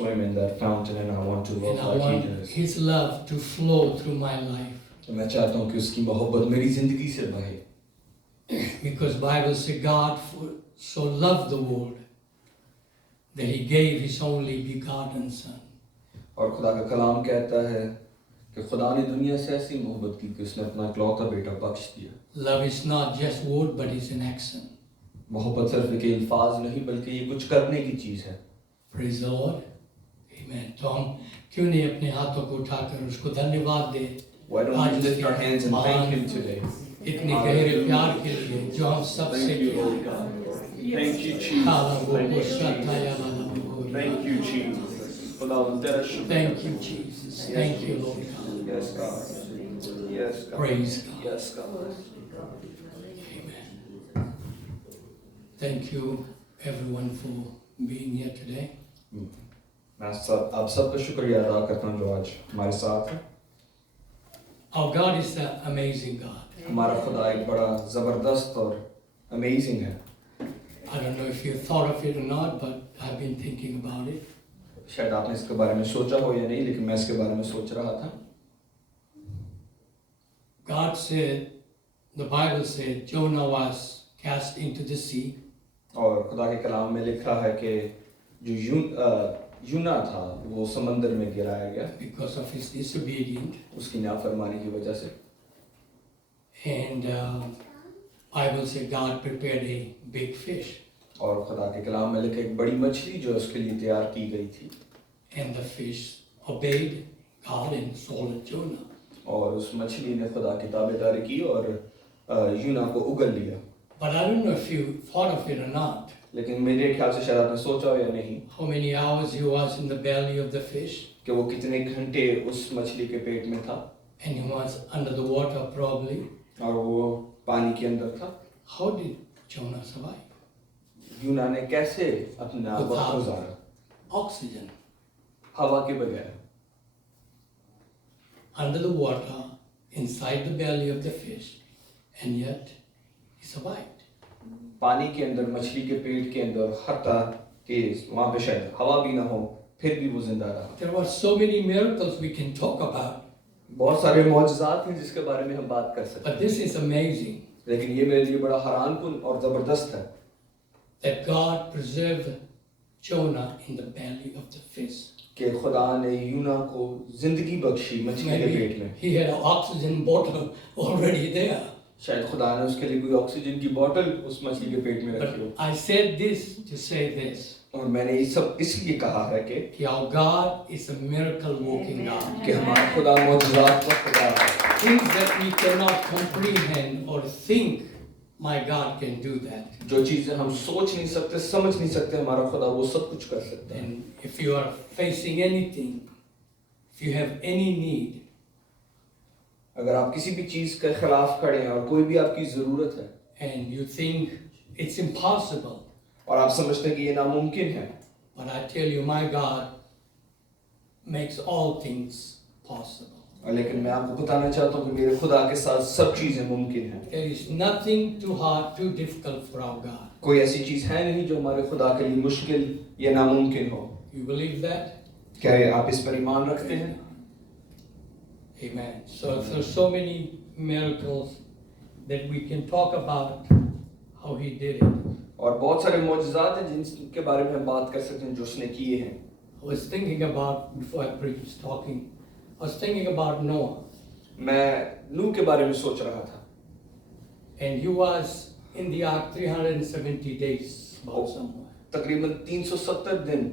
swim in that fountain and I want to And love I like want He does. His love to flow through my life. तो मैं चाहता हूँ कि उसकी मोहब्बत मेरी जिंदगी से बहे, Because Bible says God so loved the world that He gave His only begotten Son. और खुदा का कलाम कहता है कि खुदा ने दुनिया से ऐसी मोहब्बत की कि उसने अपना इकलौता बेटा बख्श दिया। Love is not just word, but it's an action. मोहब्बत सिर्फ एक अल्फाज नहीं बल्कि ये कुछ करने की चीज़ है। Praise the Lord. Amen. तो हम क्यों नहीं अपने हाथों को उठाकर उसको धन्यवाद दें Why don't we lift our hands and thank Him today? इतने गहरे प्यार के लिए जो हम सबसे Thank you, किया Lord है। God. Thank you, Jesus. Thank you, Jesus. खुदावंद तेरा शुक्र। Thank you, Jesus. Thank you, Lord God. Yes, God. Yes, God. Praise God. Yes, God. Amen. Thank you, everyone, for being here today. मैं आप सबका शुक्रिया अदा करता हूँ जो आज हमारे साथ हैं। Our God is an amazing God. हमारा खुदा एक बड़ा ज़बरदस्त और amazing है। I don't know if you thought of it or not, but I've been thinking about it. शायद आपने इसके बारे में सोचा हो या नहीं, लेकिन मैं इसके बारे में सोच रहा था। God said, the Bible said, Jonah was cast into the sea. और खुदा के कलाम में लिखा है कि जो यूना था वो समंदर में गिराया गया Because of his disobedience. उसकी नाफरमानी की वजह से। And Bible said God prepared a big fish. और खुदा के कलाम में लिखा एक बड़ी मछली जो उसके लिए तैयार की गई थी। And the fish obeyed God and swallowed Jonah. और उस मछली ने खुदा की ताबेदारी की और यूना को उगल लिया। But I don't know if you thought of it or not. लेकिन मेरे ख्याल से शायद आपने सोचा हो या नहीं How many hours he was in the belly of the fish. कि वो कितने घंटे उस मछली के पेट में था And he was under the water probably. और वो पानी के अंदर था। How did Jonah survive? यूना ने कैसे अपना वक्त गुजारा? Oxygen. हवा के बगैर Under the water, inside the belly of the fish, and yet he survived. पानी के अंदर मछली के पेट के अंदर हत्ता तेज वहां पे शायद हवा भी ना हो फिर भी वो जिंदा रहा। There were so many miracles we can talk about, बहुत सारे मौजज़ात हैं जिसके बारे में हम बात कर सकते हैं, but this is amazing लेकिन ये मेरे लिए बड़ा हैरानकुन और जबरदस्त है that God preserved Jonah in the belly of the fish. कि खुदा ने यूना को जिंदगी बख्शी मछली के पेट Maybe में। he had an oxygen bottle already there. शायद खुदा ने उसके लिए कोई ऑक्सीजन की बोतल उस मछली के पेट में रखी हो। But I said this to say this, और मैंने ये सब इसलिए कहा है कि our God is a miracle working God. हमारा खुदा मौजज़ात का खुदा है। Things that we cannot comprehend or think, my God can do that. जो चीजें हम सोच नहीं सकते समझ नहीं सकते हमारा खुदा वो सब कुछ कर सकता है। And if you are facing anything, if you have any need, अगर आप किसी भी चीज के खिलाफ खड़े हैं और कोई भी आपकी जरूरत है and you think it's impossible, और आप समझते हैं कि ये नामुमकिन है, but I tell you, my God makes all things possible. और लेकिन मैं आपको बताना चाहता हूँ कि मेरे खुदा के साथ सब चीजें मुमकिन हैं। There is nothing too hard, too difficult for our God. कोई ऐसी चीज है नहीं जो हमारे खुदा के लिए मुश्किल या नामुमकिन हो। You believe that? क्या आप इस पर ईमान रखते हैं? Amen. So there's so many miracles that we can talk about how he did it. और बहुत सारे मौजज़ात हैं जिनके बारे में हम बात कर सकते हैं जो उसने किए हैं। I was thinking about, before I preached talking, I was thinking about Noah. मैं नूह के बारे में सोच रहा था And he was in the ark 370 days, about somewhere. तकरीबन 370 दिन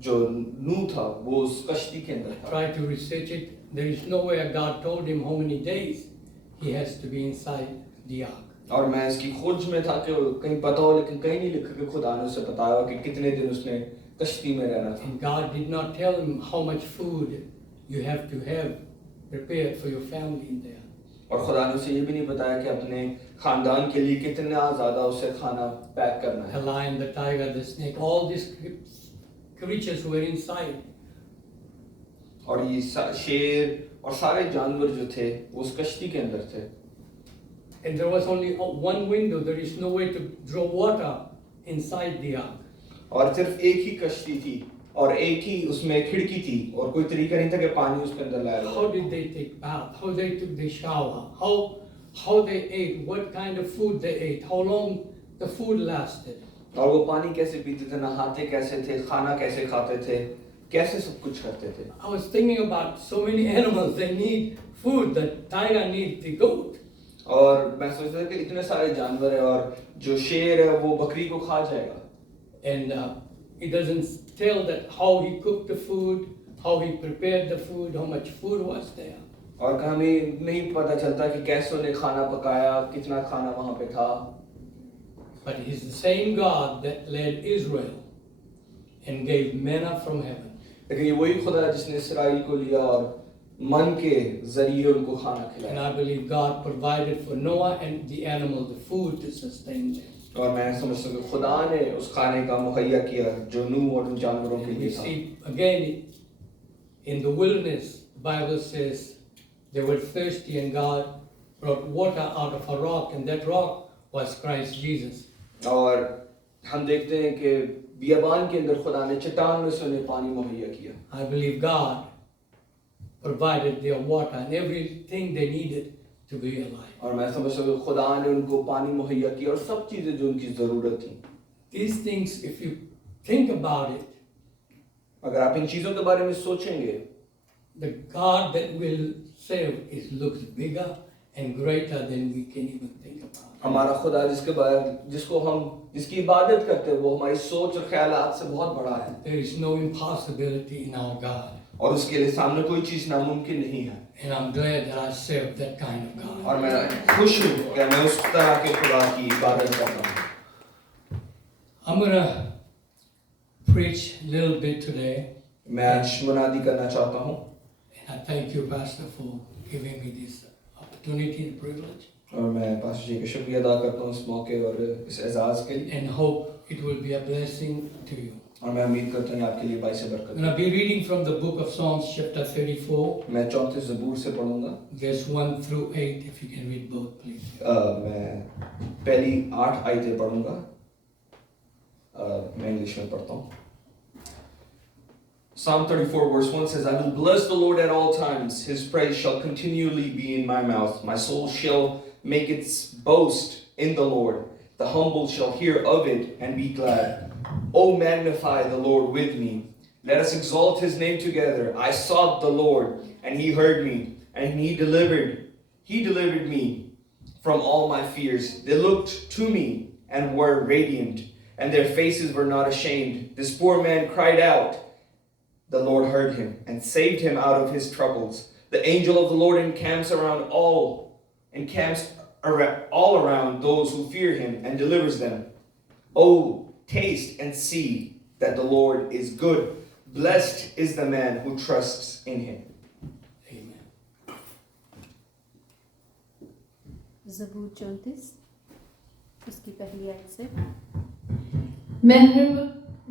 जो नूह था वो उस कश्ती के अंदर I था। tried to research it. There is nowhere God told him how many days he has to be inside the ark. और मैं इसकी खोज में था कि कहीं पता हो, लेकिन कहीं नहीं लिखा कि खुदा ने उसे बताया कि कितने दिन उसने कश्ती में रहना था। And God did not tell him how much food you have to have prepared for your family in there. और खुदा ने उसे ये भी नहीं बताया कि अपने खानदान के लिए कितना ज़्यादा उसे खाना पैक करना The है। lion, the tiger, the snake, all these creatures were inside. और ये शेर और सारे जानवर जो थे वो उस कश्ती के अंदर थे। And there was only one window. There is no way to draw water inside the ark. और सिर्फ एक ही कश्ती थी और एक ही उसमें खिड़की थी और कोई तरीका नहीं था कि पानी उसके अंदर लाया जाए। How did they take bath? How they took the shower? How they ate? What kind of food they ate? How long the food lasted? और वो पानी कैसे पीते थे, नहाते कैसे थे, खाना कैसे खाते थे, कैसे सब कुछ करते थे। I was thinking about so many animals. They need food. The tiger needs the goat. और मैं सोचता था कि इतने सारे जानवर है और जो शेर है वो बकरी को खा जाएगा। And it doesn't tell that how he cooked the food, how he prepared the food, how much food was there. और हमें नहीं पता चलता कि कैसे उन्हें खाना पकाया, कितना खाना वहाँ पे था। But he's the same God that led Israel and gave manna from heaven. लेकिन ये वही खुदा है जिसने इस्राएल को लिया और मन के जरिए उनको खाना And खिलाया। I believe God provided for Noah and the animal the food to sustain them. और मैं समझता हूँ कि खुदा ने उस खाने का मुहैया किया जो नूह और उन जानवरों के And we लिए था। see again in the wilderness, the Bible says they were thirsty and God brought water out of a rock, and that rock was Christ Jesus. और हम देखते हैं कि बियाबान के अंदर खुदा ने चट्टान में से उन्हें पानी मुहैया किया। I believe God provided their water and everything they needed to be alive. और मैं समझता हूँ कि खुदा ने उनको पानी मुहैया किया और सब चीजें जो उनकी जरूरत थी। These things, if you think about it, अगर आप इन चीजों के बारे में सोचेंगे, the God that will save looks bigger and greater than we can even think about. हमारा खुदा जिसकी इबादत करते हैं वो हमारी सोच और ख्यालात से बहुत बड़ा है। There is no impossibility in our God. और उसके लिए सामने कोई चीज नामुमकिन नहीं है। And I'm glad that I serve that kind of God. और मैं खुश हूँ कि मैं उस तरह के खुदा की इबादत करता हूँ। I'm gonna preach a little bit today, मैं आज मुनादी करना चाहता हूँ and I thank you, Pastor, for giving me this opportunity and privilege, और मैं पास्टर जी का शुक्रिया अदा करता हूँ इस मौके और इस एजाज के लिए। and hope it will be a blessing to you. और मैं उम्मीद करता हूँ आपके लिए बाइस बरकत। I'm gonna be reading from the book of Psalms, chapter 34, मैं 34 ज़बूर से पढ़ूंगा। verse 1 through 8. If you can read both, please. मैं पहली 8 आयतें पढ़ूंगा। मैं इंग्लिश में पढ़ता हूँ। Psalm 34 verse 1 says, I will bless the Lord at all times. His praise shall continually be in my mouth. My soul shall make its boast in the Lord. The humble shall hear of it and be glad. Oh, magnify the Lord with me. Let us exalt his name together. I sought the Lord, and he heard me, and he delivered me from all my fears. They looked to me and were radiant, and their faces were not ashamed. This poor man cried out. The Lord heard him and saved him out of his troubles. The angel of the Lord encamps all around those who fear him and delivers them. Oh, taste and see that the Lord is good. Blessed is the man who trusts in him. Amen. ज़बूर 34 उसकी पहली आयत से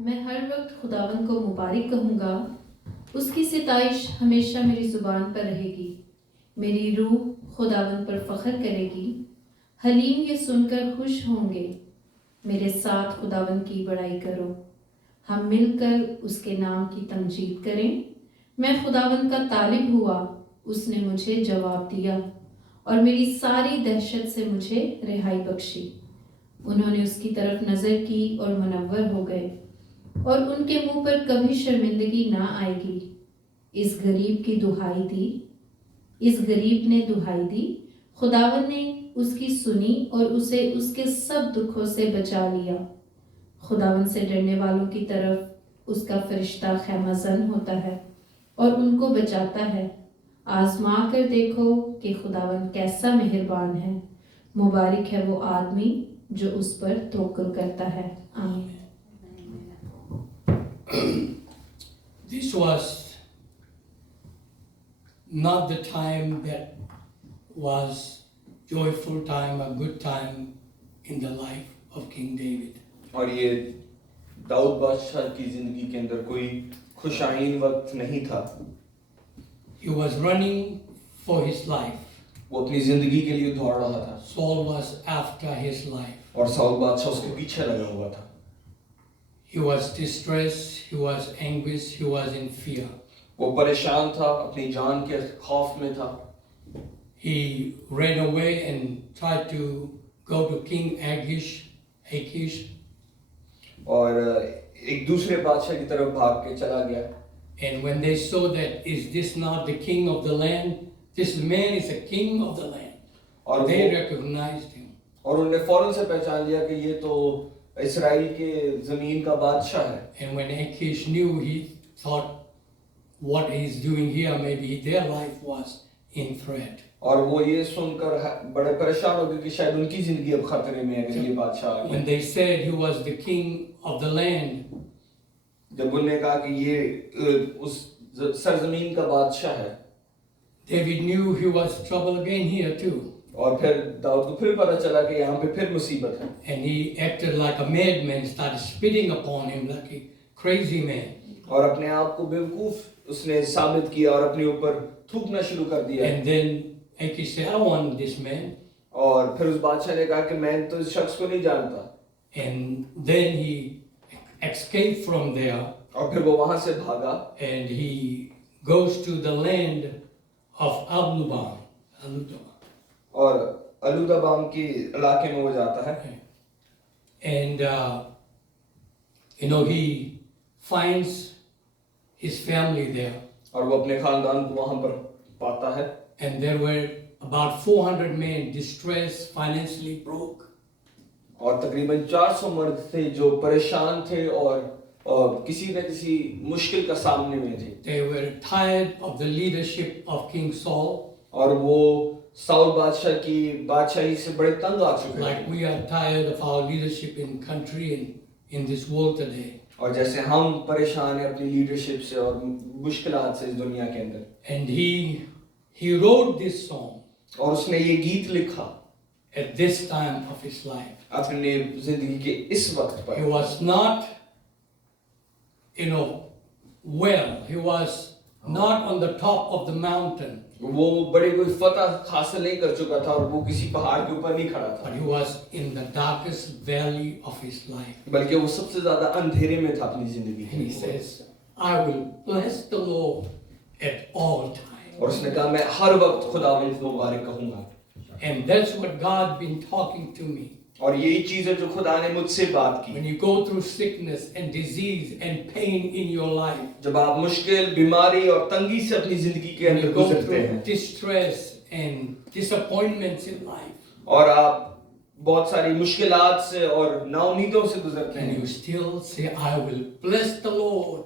मैं हर वक्त खुदावन को मुबारक कहूँगा, उसकी सिताइश हमेशा मेरी ज़ुबान पर रहेगी। मेरी रूह खुदावन पर फ़ख्र करेगी, हलीम ये सुनकर खुश होंगे। मेरे साथ खुदावन की बड़ाई करो, हम मिलकर उसके नाम की तमजीद करें। मैं खुदावन का तालिब हुआ, उसने मुझे जवाब दिया और मेरी सारी दहशत से मुझे रिहाई बख्शी। उन्होंने उसकी तरफ नज़र की और मुनव्वर हो गए, और उनके मुंह पर कभी शर्मिंदगी ना आएगी। इस गरीब ने दुहाई दी, खुदावन ने उसकी सुनी और उसे उसके सब दुखों से बचा लिया। खुदावन से डरने वालों की तरफ उसका फरिश्ता खैमाज़न होता है और उनको बचाता है। आजमा कर देखो कि खुदावन कैसा मेहरबान है। मुबारक है वो आदमी जो उस पर तवक्कुल करता है। आमीन। This was not the time that was joyful time, a good time in the life of King David. और ये दाऊद बादशाह की जिंदगी के अंदर कोई खुशाइन वक्त नहीं था। He was running for his life. वो अपनी जिंदगी के लिए दौड़ रहा था Saul was after his life. और साउल बादशाह उसके पीछे लगा हुआ था। He was distressed, he was anguished, he was in fear. वो परेशान था, अपनी जान के खौफ में था. He ran away and tried to go to King Achish. और एक दूसरे बादशाह की तरफ भाग के चला गया. And when they saw that, is this not the king of the land? This man is a king of the land. और They recognized him. और उन्होंने फौरन से पहचान लिया कि ये तो इस्राएल के जमीन का बादशाह है. And when Achish knew, he thought, what he's doing here, maybe their life was in threat. और वो ये सुनकर बड़े परेशान हो गए कि शायद उनकी जिंदगी अब खतरे में है कि ये बादशाह आ गया. When they said he was the king of the land, जब उन्होंने कहा कि ये उस सरजमीन का बादशाह है, David knew he was trouble again here too. और फिर दाऊद को फिर पता चला कि यहाँ पे फिर मुसीबत है. And he acted like a madman, started spitting upon him like a crazy man. और अपने आप को बेवकूफ उसने साबित किया और अपने ऊपर थूकना शुरू कर दिया. And then Achish said, I don't want this man. और फिर उस बादशाह ने कहा कि मैं तो इस शख्स को नहीं जानता. And then he escaped from there और फिर वो वहां से भागा and he goes to the land of Ablubam. और अलूदाबाम के इलाके में वो जाता है. And he finds his family there. और वो अपने खानदान को वहां पर पाता है. And there were about 400 men distressed, financially broke. और तकरीबन 400 मर्द थे जो परेशान थे और किसी न किसी मुश्किल का सामने में थे. They were tired of the leadership of King Saul. और वो साउल बादशाह की बादशाही से बड़े तंग आ चुके Like थे. we are tired of our leadership in country and in this world today. और जैसे हम परेशान हैं अपनी लीडरशिप से और मुश्किलात से इस दुनिया के अंदर. And he wrote this song और उसने ये गीत लिखा at this time of his life. अपने जिंदगी के इस वक्त He पर. was not, well. He was not on the top of the mountain, वो बड़े कोई फतह हासिल नहीं कर चुका था और वो किसी पहाड़ के ऊपर नहीं खड़ा था, but he was in the darkest valley of his life. बल्कि वो सबसे ज्यादा अंधेरे में था अपनी जिंदगी And he में. says, I will bless the Lord at all times. और उसने कहा मैं हर वक्त खुदावंद को मुबारक कहूंगा. And that's what God been talking to me. और यही चीज है जो खुदा ने मुझसे बात की. When you go through sickness and disease and pain in your life, जब आप मुश्किल, बीमारी और तंगी से अपनी जिंदगी के when अंदर you go गुजरते through हैं distress and disappointments in life, और आप बहुत सारी मुश्किलात से और नाउमीदों से गुजरते and you हैं, still say, I will bless the Lord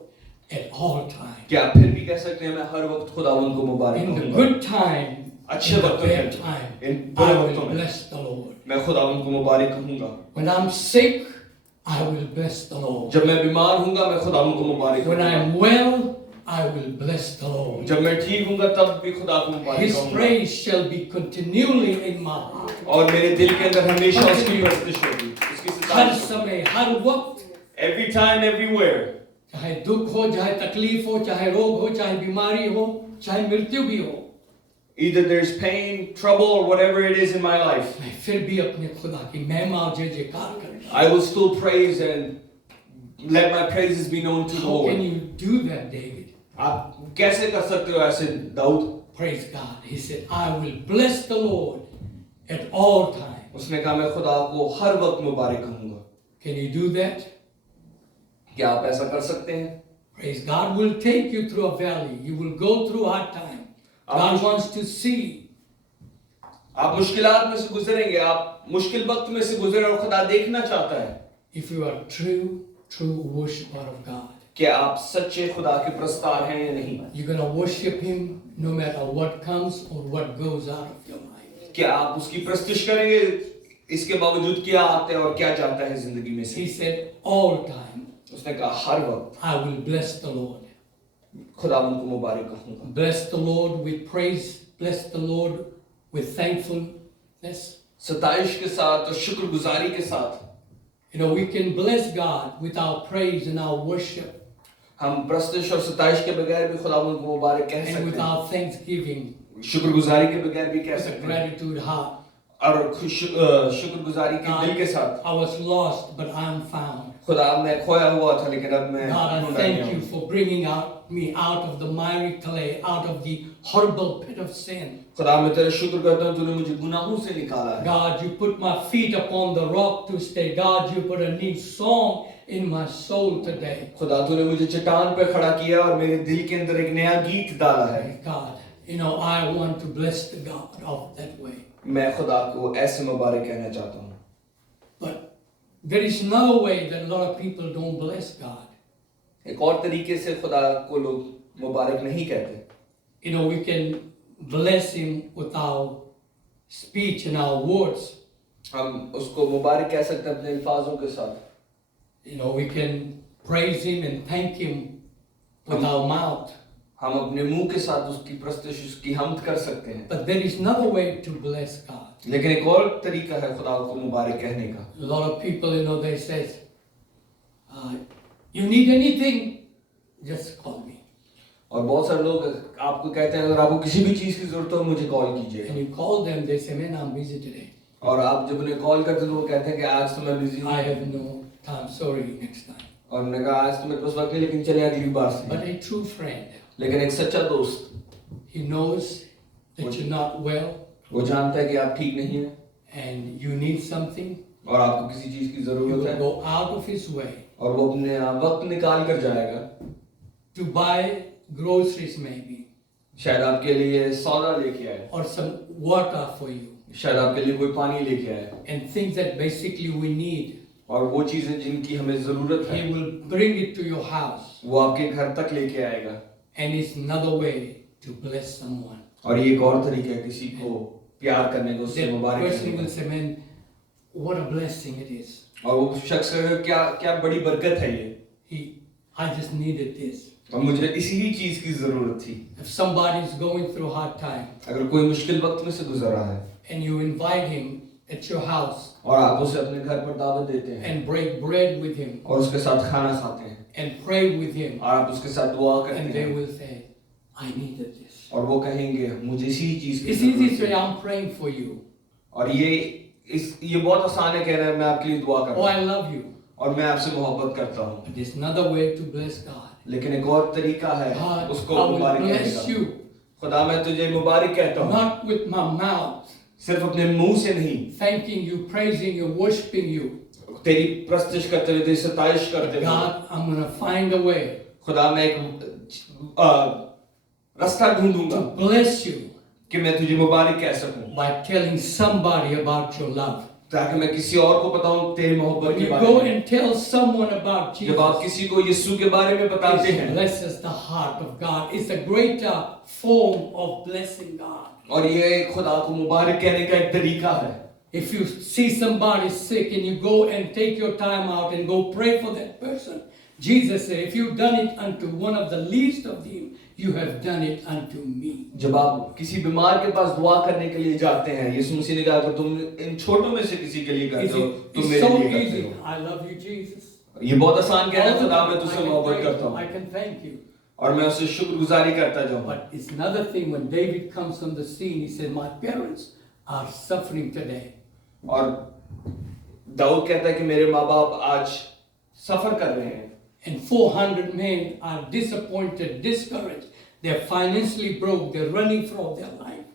at all times. क्या आप फिर भी कह सकते हैं मैं हर वक्त खुदावंद को मुबारक In the कहूंगा. good time, अच्छे in the वक्तों bad में, time, इन I बुरे will वक्तों में bless the Lord. मैं खुदावंद को मुबारक कहूंगा. When I'm sick, I will bless the Lord. जब मैं बीमार हूंगा मैं खुदावंद को मुबारक When कहूंगा. I'm well, I will bless the Lord. जब मैं ठीक हूंगा तब भी खुदा को मुबारक His कहूंगा. praise shall be continually in my heart. और मेरे दिल के अंदर हमेशा उसकी प्रस्तुति होगी, उसकी हर सताइश. समय, हर वक्त, Every time, everywhere. चाहे दुख हो, चाहे तकलीफ हो, चाहे रोग हो, चाहे बीमारी हो, चाहे मृत्यु भी हो, Either there's pain, trouble, or whatever it is in my life, मैं फिर भी अपने खुदा की महिमा और जय जयकार करूंगा. I will still praise and let my praises be known to the How can Lord. you do that, David? आप कैसे कर सकते हो ऐसे Dawood? Praise God. He said, I will bless the Lord at all times. उसने कहा मैं खुदा को हर वक्त मुबारक कहूंगा. Can you do that? क्या आप ऐसा कर सकते हैं? Praise God will take you through a valley. You will go through hard time. God wants to see. आप मुश्किलात में से गुजरेंगे, आप मुश्किल वक्त में से गुजरे और खुदा देखना चाहता है If you are true worshiper of God. कि आप सच्चे खुदा के प्रस्ताव हैं या नहीं. You're going to worship Him no matter what comes or what goes out of your life. क्या आप उसकी प्रस्तुति करेंगे इसके बावजूद क्या आता है और क्या जाता है जिंदगी में से. He said, all time, उसने कहा हर वक्त I will bless the Lord. खुदावंद को मुबारक कहूंगा. Bless the Lord with praise. Bless the Lord with thankfulness. सताइश के साथ और शुक्रगुजारी के साथ. We can bless God with our praise and our worship हम प्रस्तुति और सताइश के बगैर भी खुदावंद को मुबारक कह and सकते with हैं. our thanksgiving, शुक्रगुजारी के बगैर भी कह with a सकते हैं. gratitude heart. और शुक्रगुजारी के दिल के साथ. I was lost, but I'm found. खुदा मैं खोया हुआ था लेकिन अब मैं God, I ढूंढा thank गया you हूँ। for bringing me out of the miry clay, out of the horrible pit of sin. खुदा मैं तेरा शुक्र करता हूँ तूने मुझे गुनाहों से निकाला है। God, you put my feet upon the rock to stay. God, you put a new song in my soul today. खुदा तूने मुझे चट्टान पे खड़ा किया और मेरे दिल के अंदर एक नया गीत डाला है। God, you know, I want to bless the God of that way. मैं खुदा को ऐसे मुबारक कहना चाहता हूँ। But there is no way that a lot of people don't bless God. एक और तरीके से खुदा को लोग मुबारक नहीं कहते। You know, we can bless Him with our speech and our words. हम उसको मुबारक कह सकते हैं अपने अल्फाजों के साथ। You know, we can praise Him and thank Him with our mouth. हम अपने मुंह के साथ उसकी प्रस्तुति उसकी हमद कर सकते हैं। But there is another way to bless God. लेकिन एक और तरीका है खुदा को मुबारक कहने का। A lot of people, you know, they say, you need anything, just call me. और बहुत सारे लोग आपको कहते हैं अगर आपको किसी भी चीज की जरूरत हो मुझे कॉल कीजिए। And you call them, they say, man, I'm busy today. और आप जब उन्हें कॉल करते हैं तो वो कहते हैं कि आज तो मैं बिजी हूँ। I have no time, sorry, next time. और मैंने कहा आज तो मेरे पास वक्त नहीं लेकिन चले अगली बार से। But a true friend, लेकिन एक सच्चा दोस्त he knows that you're not well वो जानता है कि आप ठीक नहीं हैं and you need something. और आपको किसी चीज की He जरूरत will है go out of his way और वो अपने वक्त निकाल कर जाएगा। to buy groceries maybe, शायद आपके लिए सौदा लेके आए, or some water for you, शायद आपके लिए कोई पानी लेके आए and things that basically we need. और वो चीजें जिनकी हमें जरूरत है He will bring it to your house. वो आपके घर तक लेके आएगा। And it's another way to bless someone. और ये एक और तरीका है किसी को प्यार करने का, उससे That मुबारक person करने will का। say, man, what a blessing it is. और वो शख्स कहेगा क्या क्या बड़ी बरकत है ये, I just needed this. और मुझे इसी ही चीज की जरूरत थी। If somebody is going through a hard time अगर कोई मुश्किल वक्त में से गुजर रहा है and you invite him at your house और आप उसे अपने घर पर दावत देते हैं and break bread with him और उसके साथ खाना खाते हैं and pray with him, और आप उसके साथ दुआ and करते they हैं will say, I needed this. और वो कहेंगे मुझे इसी चीज की It's easy to जरूरत say, है। I'm praying for you. और ये बहुत आसान है कहना मैं आपके लिए दुआ कर Oh, रहा I हूँ love you. और मैं आपसे मोहब्बत करता हूँ। But there's another way to bless God. लेकिन एक और तरीका है God, उसको I will मुबारक कहने bless का। you, खुदा मैं तुझे मुबारक कहता हूँ, not with my mouth, सिर्फ अपने मुंह से नहीं, thanking you, praising you, worshiping you. तेरी प्रस्तुति करते हुए, तेरी सताइश करते हुए। God, I'm going to find a way खुदा मैं एक रास्ता ढूंढूंगा to bless you कि मैं तुझे मुबारक कह सकूं, by telling somebody about your love. ताकि मैं किसी और को बताऊं तेरी मोहब्बत When के you बारे go में। and tell someone about जब आप Jesus, किसी को यीशु के बारे में बताते it हैं blesses the heart of God. It's a greater form of blessing God. और ये खुदा को मुबारक कहने का एक तरीका है। If you see somebody sick and you go and take your time out and go pray for that person, Jesus said, if you've done it unto one of the least of them, you have done it unto me. जब आप किसी बीमार के पास दुआ करने के लिए जाते हैं, यीशु मसीह ने कहा अगर तुम इन छोटों में से किसी के लिए करते हो तुम It's मेरे so लिए करते easy. हो। I love you, Jesus. ये बहुत आसान कहना है, All the खुदा time, मैं I तुझसे can मोहब्बत praise करता you, I हूँ can thank you. और मैं उससे शुक्रगुजारी करता जाऊँ। But it's another thing when David comes on the scene, he said, my parents are suffering today. और दाऊद कहता है कि मेरे माँ बाप आज सफर कर रहे हैं And 400 men are disappointed, discouraged. They're financially broke. They're running from their life.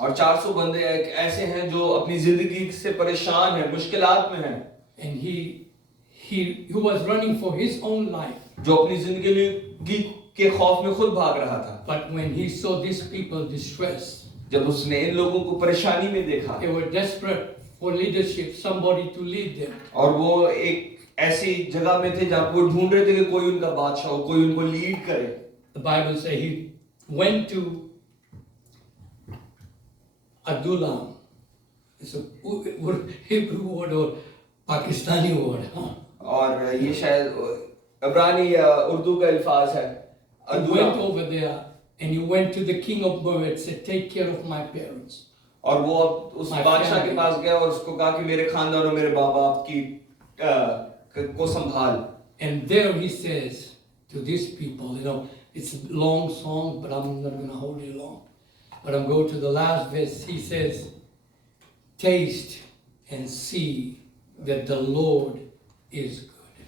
और 400 बंदे ऐसे हैं जो अपनी जिंदगी से परेशान हैं, मुश्किलात में हैं, And he was running for his own life. जो अपनी जिंदगी के खौफ में खुद भाग रहा था। But when he saw these people distressed, जब उसने इन लोगों को परेशानी में देखा they were desperate for leadership, somebody to lead them. और वो एक ऐसी जगह में थे जहाँ वो ढूंढ रहे थे कि कोई उनका बादशाह हो, कोई उनको लीड करे। The Bible says he went to Adullam. It's a Hebrew word or Pakistani word. Huh? और ये शायद इब्रानी या उर्दू का अल्फाज है। He अदुल्लाम। went over there and he went to the king of Moab and said, take care of my parents. और वो उस My बादशाह के family. पास गया और उसको कहा कि मेरे खानदान और मेरे बाप बाप की को संभाल। And there he says to these people, you know, it's a long song, but I'm not going to hold you long. But I'm going to the last verse. He says, taste and see that the Lord is good.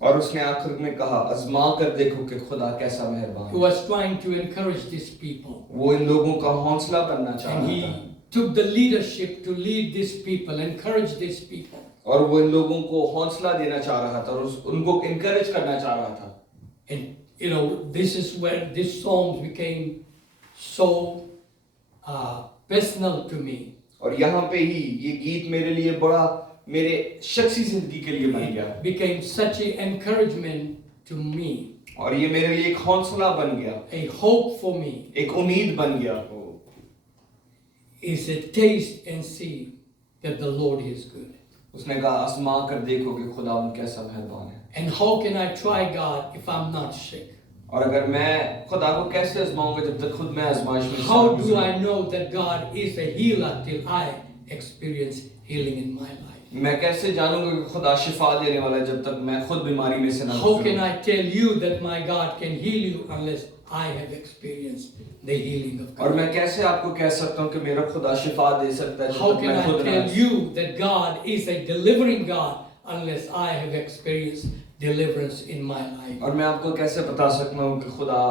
और उसने आखिर में कहा, आजमा कर देखो कि खुदा कैसा मेहरबान He है। was trying to encourage these people. वो इन लोगों का हौसला बनना चाह And रहा था he took the leadership to lead these people, encourage these people. और वो इन लोगों को हौसला देना चाह रहा था और उनको इनकरेज करना चाह रहा था। And you know, this is where these psalms became so personal to me. और यहाँ पे ही ये गीत मेरे लिए बड़ा मेरे शख्सी जिंदगी के लिए बन गया It became such an encouragement to me, और ये मेरे लिए एक हौसला बन गया, a hope for me. एक उम्मीद बन गया। Is a taste and see that the Lord is good. उसने कहा, आजमा कर देखो कि खुदावंद कैसा मेहरबान है। And how can I try God if I'm not sick? और अगर मैं खुदा को कैसे आजमाऊंगा जब तक खुद मैं आजमाइश में How शामिल do हूं? I know that God is a healer till I experience healing in my life? मैं कैसे जानूंगा कि खुदा शिफा देने वाला है जब तक मैं खुद बीमारी में से ना How can गुजरूं? I tell you that my God can heal you unless I have experienced the healing of और God? मैं कैसे आपको कह सकता हूँ कि मेरा खुदा शिफा दे सकता है जब How तक can मैं I खुद ना tell you that God is a delivering God unless I have experienced deliverance in my life? और मैं आपको कैसे बता सकता हूँ कि खुदा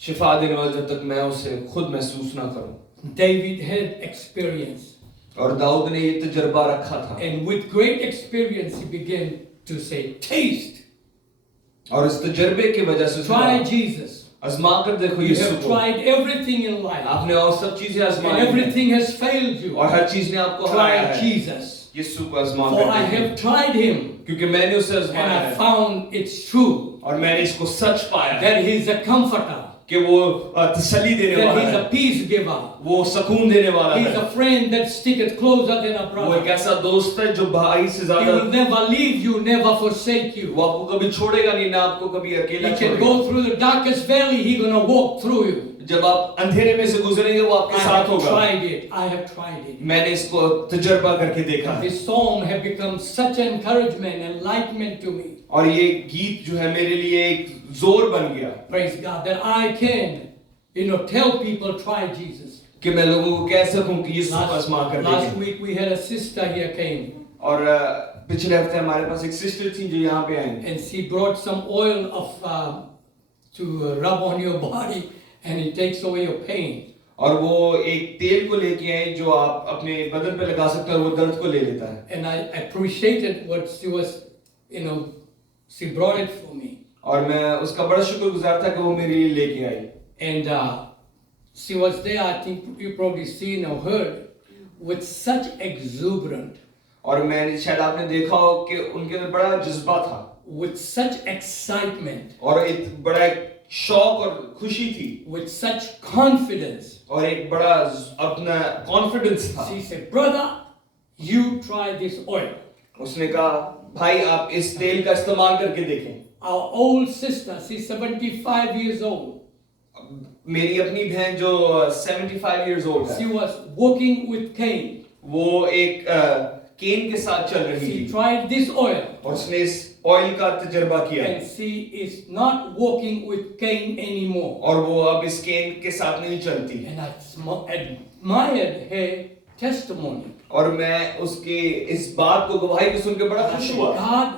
शिफा देने वाला जब तक मैं उसे खुद महसूस ना करूँ। David had experience, और दाऊद ने ये तजर्बा रखा था and with great experience he began to say, taste, और इस तजर्बे की वजह से try उसने Jesus. आजमा कर देखो You यीशु have को। tried everything in life आपने और सब चीजें and आजमाई हैं, everything has failed you. और हर चीज ने आपको हराया Try है। Jesus. यीशु को आजमा For I कर देखो, have tried him क्योंकि मैंने उसे and आजमाया I है found it's true और मैंने इसको सच पाया है that he is a comforter, कि वो तसल्ली देने that वाला he is है, a peace giver. वो सुकून देने वाला He है, is a friend that sticketh closer than a वो एक brother. ऐसा दोस्त है जो भाई से He ज्यादा, will never leave you, never forsake you. वो आपको कभी छोड़ेगा नहीं, ना आपको कभी अकेला He can छोड़ेगा। go through the darkest valley, he gonna walk through you. जब आप अंधेरे में से गुजरेंगे वो आपके I साथ have होगा। tried it. I have tried it. मैंने इसको तजर्बा करके देखा है This psalm have become such encouragement, enlightenment to me. और ये गीत जो है मेरे लिए एक जोर बन गया Praise God that I can, tell people try Jesus. कि मैं लोगों को कह सकूं कि यीशु को आजमा कर Last देखें। week we had a sister here came और पिछले हफ्ते हमारे पास एक सिस्टर थी जो यहाँ पे आई and she brought some oil of to rub on your body and it takes away your pain. और वो एक तेल को लेके आई जो आप अपने बदन पे लगा सकते हैं और वो दर्द को ले लेता है। And I appreciated what she was, she brought it for me. और मैं उसका बड़ा शुक्रगुजार था कि वो मेरे लिए लेके आई। And she was there, I think you probably seen or heard, with such exuberant, और मैंने शायद आपने देखा हो कि उनके अंदर बड़ा जज्बा था with such excitement, और एक बड़ा एक शौक और खुशी थी with such confidence. और एक बड़ा अपना कॉन्फिडेंस था। She said, brother, you try this oil. उसने कहा, भाई आप इस तेल का इस्तेमाल करके देखें। Our old sister, she's 75 years old. मेरी अपनी बहन जो 75 years old She है, was walking with cane. वो एक केन के साथ चल रही She थी tried this oil और उसने इस ऑयल का तजर्बा किया and she is not walking with cane anymore. और वो अब इस केन के साथ नहीं चलती। And I admired her testimony. और मैं उसके इस बात को गवाही को सुन के बड़ा I खुश said, हुआ। God,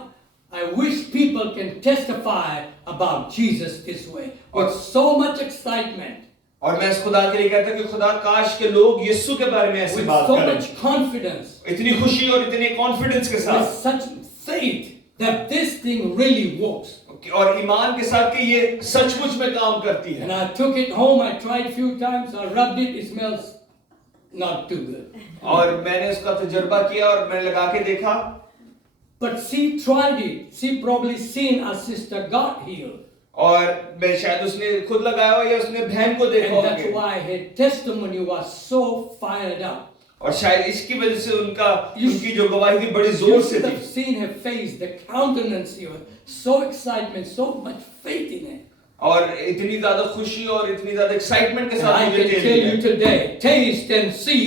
I wish people can testify about Jesus this way with so much excitement, और मैं इस खुदा के लिए कहता कि खुदा काश के लोग यीशु के बारे में ऐसी with बात so करें, much confidence, इतनी खुशी और इतने कॉन्फिडेंस के with साथ such faith that this thing really works. और ईमान के साथ कि ये सचमुच में काम करती है। And I took it home, I tried a few times, I rubbed it, it smells not too good. और मैंने उसका तजर्बा किया और मैंने लगा के देखा But she tried it. She probably seen her sister got healed. और मैं शायद उसने खुद लगाया हो या उसने बहन को देखा And that's होगा why her testimony was so fired up. और शायद इसकी वजह से उनकी जो गवाही थी बड़ी जोर You से should थी have seen her face, the countenance here, so excitement, so much faith in it. और इतनी ज्यादा खुशी और इतनी ज्यादा एक्साइटमेंट के And साथ I मुझे can तेल tell you दिया। today, taste and see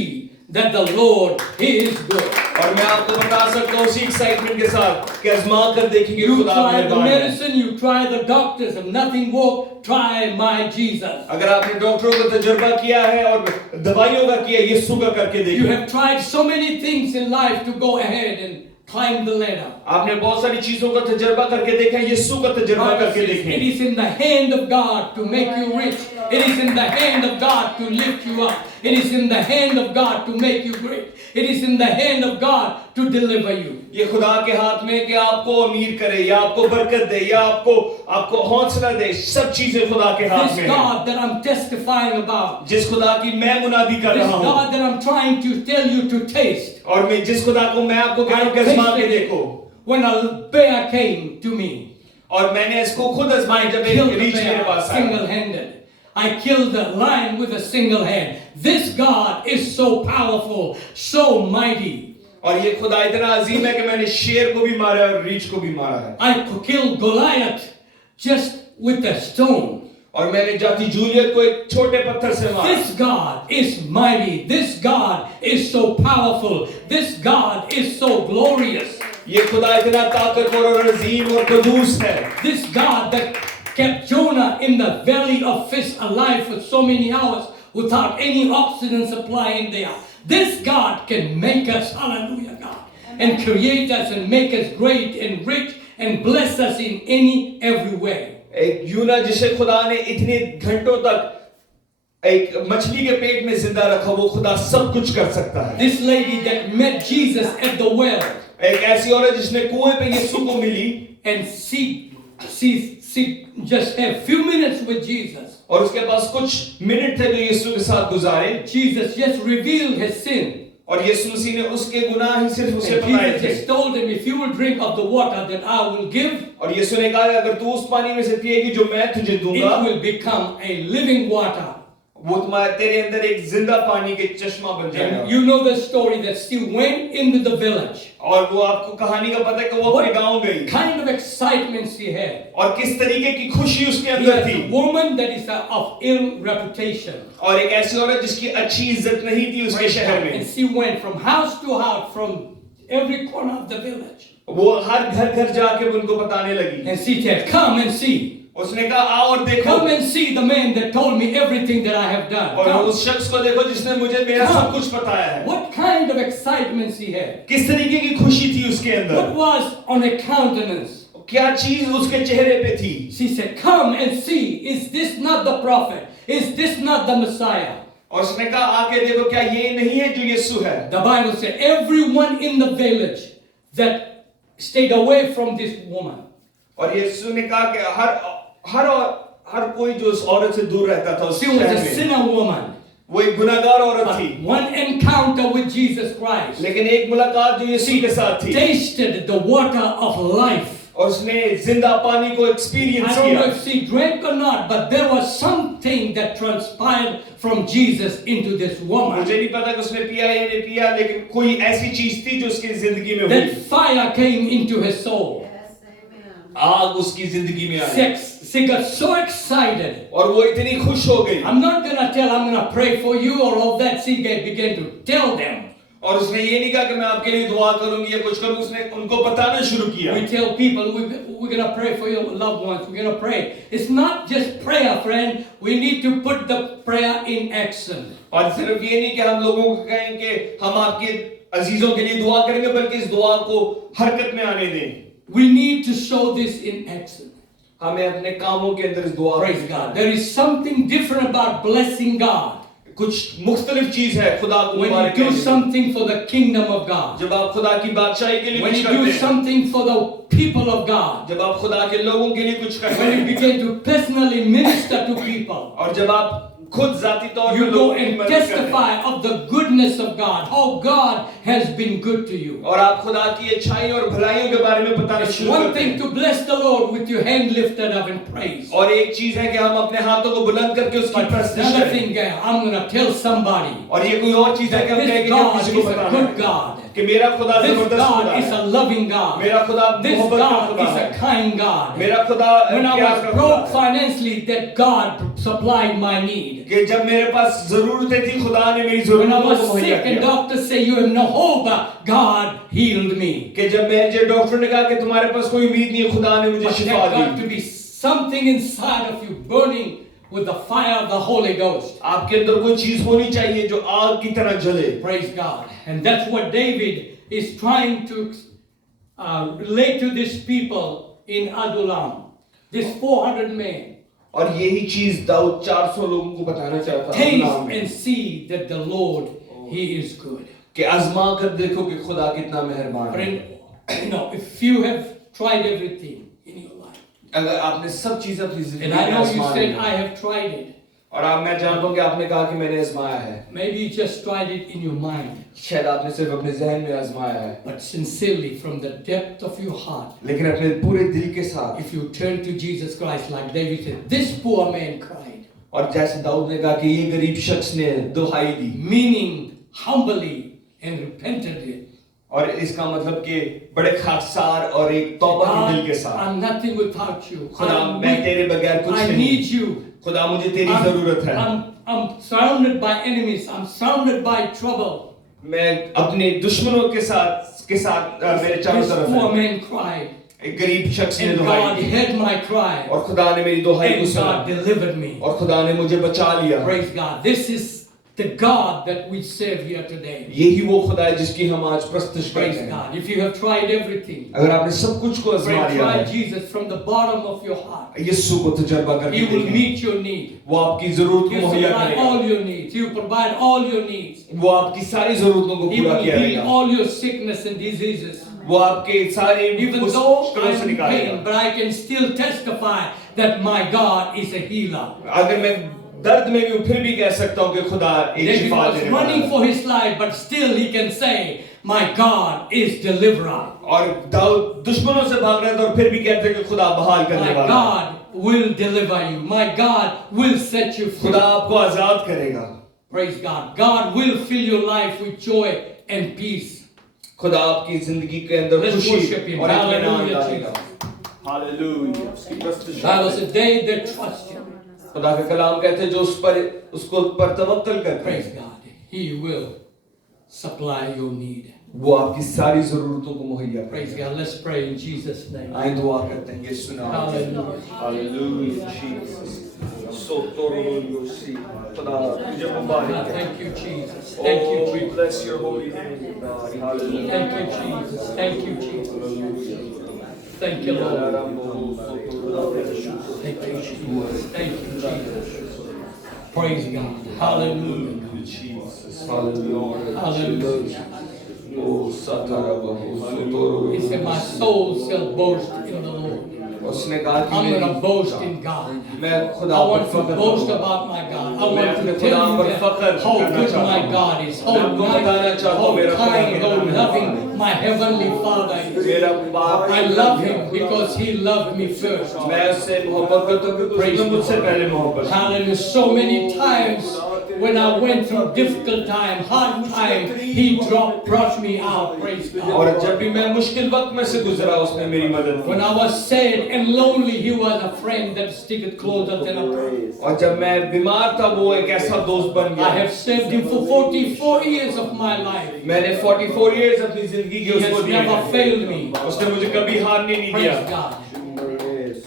that the Lord, He is good. और मैं आपको बता सकता हूँ उसी एक्साइटमेंट के साथ कि आजमा कर देखेंगे You खुदा try the मेहरबान है। medicine, you try the doctors, and nothing work, try my Jesus. अगर आपने डॉक्टरों का तजुर्बा किया है और दवाइयों का किया, यीशु का करके You देखिए। have tried so many things in life to go ahead and climb the ladder. आपने बहुत सारी चीजों का तजर्बा करके देखा है, यीशु का तजर्बा Bible करके says, it देखें। is in the hand of God to make you rich. It is in the hand of God to lift you up. It is in the hand of God to make you great. It is in the hand of God to deliver you. ये खुदा के हाथ में कि आपको अमीर करे या आपको बरकत दे या आपको हौसला दे, सब चीजें खुदा के हाथ This में हैं। God that I'm testifying about, जिस खुदा की मैं मुनादी कर this रहा हूँ, God that I'm trying to tell you to taste. और मैं जिस खुदा को मैं आपको कह रहा हूँ कि आजमा के देखो, When a bear came to me, और मैंने इसको खुद आजमाया जब killed एक the रीछ मेरे bear पास आया। single-handed. I killed the lion with a single hand. This God is so powerful, so mighty. और ये खुदा इतना अजीम है कि मैंने शेर को भी मारा और रीछ को भी मारा है। I killed Goliath just with a stone. और मैंने जाति जूलियत को एक छोटे पत्थर से मारा। This God is mighty. This God is so powerful. This God is so glorious. ये खुदा इतना ताकतवर और अजीम और कदूस है। This God that kept Jonah in the belly of fish alive for so many hours without any oxygen supply in there. This God can make us, hallelujah, God, and create us and make us great and rich and bless us in every way. एक यूना जिसे खुदा ने इतने घंटों तक एक मछली के पेट में जिंदा रखा, वो खुदा सब कुछ कर सकता है। This lady that met Jesus at the well, एक ऐसी औरत जिसने कुएं पे यीशु को मिली and she just had few minutes with Jesus. और उसके पास कुछ मिनट थे जो यीशु के साथ गुजारे, Jesus just revealed his sin. और यीशु मसीह ने उसके गुनाह ही सिर्फ उसे And बताए Jesus थे। just told him, if you will drink of the water that I will give, और यीशु ने कहा अगर तू उस पानी में से पिएगी जो मैं तुझे दूंगा, it will become a living water. वो तुम्हारे तेरे अंदर एक जिंदा पानी के चश्मा बन जाएगा। And you know the story that she went into the village. और वो आपको कहानी का पता है कि वो अपने गांव गई, Kind of excitement she had. और किस तरीके की खुशी उसके He अंदर was थी, a woman that is of ill reputation. और एक ऐसी औरत जिसकी अच्छी इज्जत नहीं थी उसके शहर में। And she went from house to house, from every corner of the village. वो हर घर घर जाके उनको बताने लगी। And she said, come and see. उसने कहा आओ और देखो, Come and see the man that told me everything that I have done. और Come. उस शख्स को देखो जिसने मुझे मेरा सब कुछ बताया है। What kind of excitement she had? किस तरीके की खुशी थी उसके What अंदर, was on her countenance? क्या चीज उसके चेहरे पे थी। She said, come and see. Is this not the prophet? Is this not the Messiah? और उसने कहा आके देखो, क्या ये नहीं है जो यीशु है। The Bible said everyone in the village that stayed away from this woman. और यीशु ने कहा कि हर कोई जो उस औरत से दूर रहता था उस She was शहर a में, sinner woman. वो एक गुनाहगार औरत थी, But one encounter with Jesus Christ लेकिन एक मुलाकात जो यीशु के साथ थी, tasted the water of life. और उसने जिंदा पानी को I एक्सपीरियंस don't know किया। if she drank or not, but there was something that transpired from Jesus into this woman. मुझे नहीं पता कि उसने पिया या नहीं पिया, लेकिन कोई ऐसी चीज थी जो उसकी जिंदगी में हुई। That fire came into her soul. आग उसकी जिंदगी में आई, She got so excited. और वो इतनी खुश हो गई। I'm not gonna tell, I'm gonna pray for you or all that. She began to tell them. और उसने ये नहीं कहा कि मैं आपके लिए दुआ करूंगी या कुछ करूं, उसने उनको बताना शुरू किया। We tell people we're gonna pray for your loved ones. We're gonna pray. It's not just prayer, friend. We need to put the prayer in action. और सिर्फ ये नहीं कि हम लोगों को कहें कि हम आपके अजीजों के लिए दुआ करेंगे, बल्कि इस दुआ को हरकत में आने दें। We need to show this in action. हमें अपने कामों के अंदर इस दुआ Praise God. There is something different about blessing God. कुछ मुख्तलिफ चीज है खुदा को When मुबारक you do कहने में। something for the kingdom of God. जब आप खुदा की बादशाही के लिए When कुछ you करते do हैं, something for the people of God. जब आप खुदा के लोगों के लिए कुछ करते When you हैं, begin to personally minister to people. और जब आप खुद जाती तौर पर You go लोगों की and मदद करते हैं, testify of the goodness of God, how God has been good to you. और आप खुदा की अच्छाई और भलाइयों के बारे में बताना It's शुरू one करते thing हैं। to bless the Lord with your hand lifted up in praise. और एक चीज है कि हम अपने हाथों को बुलंद करके उसकी But प्रस्तुति another करें, thing, I'm going to tell somebody और ये कोई और चीज है कि हम that कहें this कि जब God किसी is को a बताना good है God. कि मेरा खुदा This जबरदस्त God खुदा is है, a loving God. मेरा खुदा This मोहब्बत का God खुदा is है, a kind God. मेरा खुदा When I प्यार was का broke खुदा है, financially, that God supplied my need. कि जब मेरे पास जरूरतें थी खुदा ने मेरी When I जरूरतों was को मुहैया sick and किया। doctors say you have no hope, God healed me. कि जब मुझे डॉक्टर ने कहा कि तुम्हारे पास कोई उम्मीद नहीं है, खुदा ने मुझे But शिफा there got the. to be something inside of you burning with the fire of the Holy Ghost. आपके अंदर कोई चीज होनी चाहिए जो आग की तरह जले। Praise God. And that's what David is trying to relate to these people in Adullam, this 400 men. और यही चीज दाऊद 400 लोगों को बताना चाहता है Taste गुलाम में, and see that the Lord, He is good. कि आजमा कर देखो कि खुदा कितना मेहरबान है। Friend, if you have tried everything in your life, अगर आपने सब चीज अपनी जिंदगी and में I know you आजमा said, ली I have tried it. और आप मैं जानता हूँ कि आपने कहा कि मैंने आजमाया है, Maybe you just tried it in your mind, शायद आपने सिर्फ अपने जहन में आजमाया है, but sincerely from the depth of your heart, लेकिन अपने पूरे दिल के साथ। if you turn to Jesus Christ like David said, this poor man cried, और जैसे दाऊद ने कहा कि ये गरीब शख्स ने दुहाई दी, meaning humbly and repented it. और इसका मतलब कि बड़े खाकसार और एक तौबा के दिल के God, साथ, I'm nothing without you. खुदा मैं तेरे बगैर कुछ I नहीं, need you. खुदा मुझे तेरी जरूरत है। I'm surrounded by enemies. I'm surrounded by trouble. मैं अपने दुश्मनों के साथ मेरे चारों This तरफ poor है। man cried, एक गरीब शख्स ने and दुहाई God दी heard my cry, और खुदा ने मेरी दुहाई को and सुना God delivered me. और खुदा ने मुझे बचा लिया। Praise God. This is the God that we serve here today. यही वो खुदा है जिसकी हम आज प्रस्तुत करते Praise हैं। God. If you have tried everything, अगर आपने सब कुछ को आजमा friend, लिया try है, Jesus from the bottom of your heart. यीशु को तजर्बा करके He will देखें, meet your need. वो आपकी जरूरत को He will मुहैया supply करेगा, all your needs. He will provide all your needs. वो आपकी सारी जरूरतों को He पूरा will किया heal रहेगा, all your sickness and diseases. वो आपके सारे Even though मुश्किलों I'm से in निकालेगा। pain, but I can still testify that my God is a healer. अगर मैं दर्द में भी हूँ फिर भी कह सकता हूँ कि खुदा एक David शिफा was देने वाला running है। for his life, but still he can say, my God is deliverer. और दाऊद दुश्मनों से भाग रहे थे और फिर भी कहते हैं कि खुदा बहाल करने My वाला है। God will deliver you. My God will set you free. खुदा आपको आजाद करेगा। Praise God. God will fill your life with joy and peace. खुदा आपकी जिंदगी के अंदर Let's खुशी worship Him. और इत्मीनान Hallelujah, डालेगा। Hallelujah. उसकी प्रस्तुति Bible said, they that trust Him, खुदा का कलाम कहते हैं जो उसको पर तवक्कल करते praise हैं, God, He will supply your need. वो आपकी सारी जरूरतों को मुहैया Praise करेगा। God. Let's pray in Jesus' name. आए दुआ करते हैं यीशु नाम में। Hallelujah. Hallelujah, Jesus. खुदा तुझे मुबारक God, है। thank you, Jesus. Thank you, Oh, we Jesus. bless your holy name, God. Hallelujah. Thank you, Jesus. Thank you, Jesus. Thank you, Lord. Thank you, Jesus. Thank you, Jesus. Praise God. Hallelujah. Jesus, hallelujah. Hallelujah. Oh, satarabahu, He said, my soul shall boast in the Lord. उसने कहा कि I'm going to मेरी- boast in God. मैं I खुदा पर want to फख्र boast करूंगा। about my God. I मैं want अपने to खुदा tell पर you फख्र that how करना good चाहता my हूं। God is, मैं how आपको बताना nice, चाहता हूं how मेरा खुदा kind, कितना how मेहरबान loving है। my heavenly Father is. मेरा बाप I love Him because He loved me first. मैं उससे मोहब्बत करता हूं क्योंकि Praise उसने मुझसे God. पहले मोहब्बत की। Hallelujah. So many times when I went through difficult time, hard time, He brought me out. Praise God. और जब भी मैं मुश्किल वक्त में से गुजरा उसने मेरी मदद When की। I was sad and lonely, He was a friend that sticketh closer than a brother. और जब मैं बीमार था वो एक ऐसा दोस्त बन I गया। have served Him for 44 years of my life. मैंने 44 years अपनी जिंदगी He के उसको has दिए never हैं। failed me. उसने मुझे कभी हारने नहीं Praise दिया। God.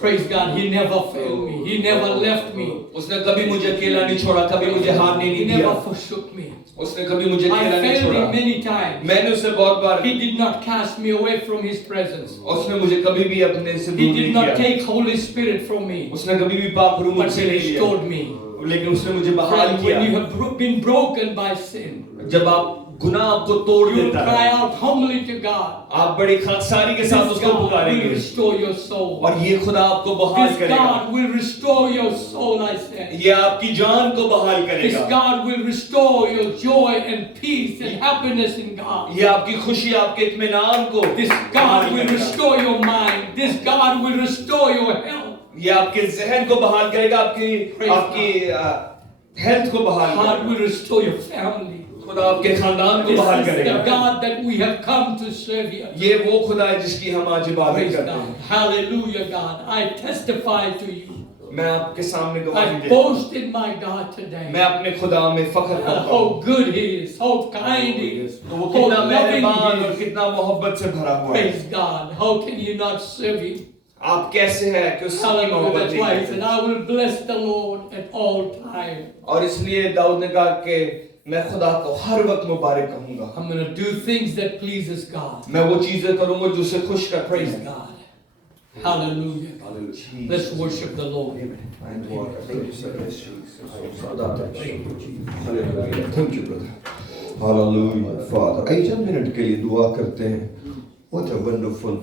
Praise God. He never failed me. He never left me. उसने कभी मुझे अकेला नहीं छोड़ा, कभी मुझे हारने He नहीं never दिया। forsook me. उसने कभी मुझे I अकेला नहीं failed छोड़ा। Him many times. मैंने उसे बहुत बार, He did not cast me away from His presence. उसने मुझे कभी भी अपने से He दूर did नहीं not किया। take Holy Spirit from me. उसने कभी भी पाप रूह But मुझसे He नहीं लिया, restored me. लेकिन उसने मुझे बहाल Friend, किया। when you have been broken by sin, जब आप गुनाह आपको तोड़ you will देता cry है, out humbly to God. आप बड़ी खाकसारी के This साथ उसको God will पुकारेंगे restore your soul. और ये खुदा आपको बहाल This करेगा। God will restore your soul, I said. ये आपकी जान को बहाल This करेगा। God will restore your joy and peace and happiness in God. ये आपकी खुशी, आपके इत्मीनान को This God will restore your mind. This God will restore your health. ये आपके जहन को बहाल करेगा, Praise आपकी हेल्थ को बहाल God करेगा। will restore your family. खुदा आपके खानदान को This बहाल is the करेगा। God that we have come to serve here. ये वो खुदा है जिसकी हम आज इबादत Praise करते God. हैं। Hallelujah, God. I testify to you. मैं आपके सामने गवाही I देता हूं। boast in my God today. मैं अपने खुदा में फख्र करता हूँ। How good He is, how kind He is, तो वो how कितना loving मेहरबान He और is. कितना मोहब्बत से भरा हुआ है। Praise God. How can you not serve Him? आप कैसे हैं कि उसकी Hallelujah. मोहब्बत That's नहीं why He said, करते? I will bless the Lord at all times. और इसलिए दाऊद ने कहा कि मैं खुदा को हर वक्त मुबारक कहूंगा। I'm going to do things that pleases God. मैं वो चीजें करूंगा जो उसे खुश करती Praise हैं। God. Hallelujah. Let's worship the Lord. Thank you, brother. Hallelujah, Father. 8 minute के लिए दुआ करते हैं। What a wonderful